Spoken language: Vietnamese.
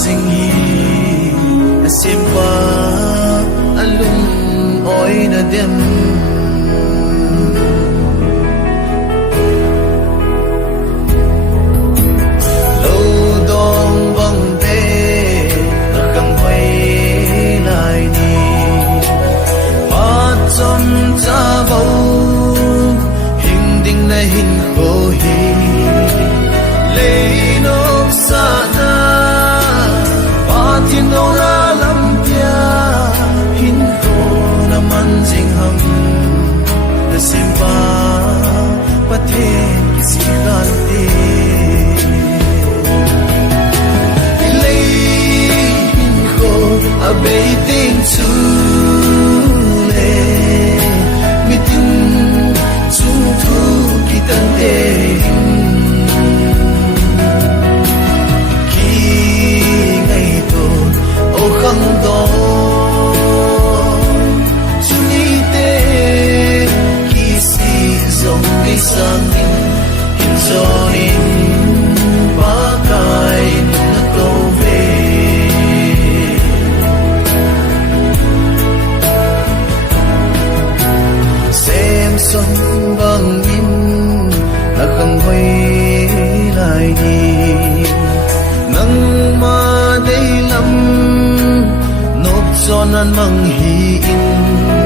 ding hi asimpa alum oi na dem lo dong bang te nakang hoy lai ni pat som cha bo hing ding na hin ho hi le no sa na pa tin no la lam pia hin ho na man jing hang na simpa pathen kisi gan te le hin ho a baiting to le mitin chu thu kitan te khăng đó suy tê khi si dòng đi sang in cho nên ba cái nó câu về xem xuân vang in là không quay lại đi nắng mà đây lắm cho nan mang hi in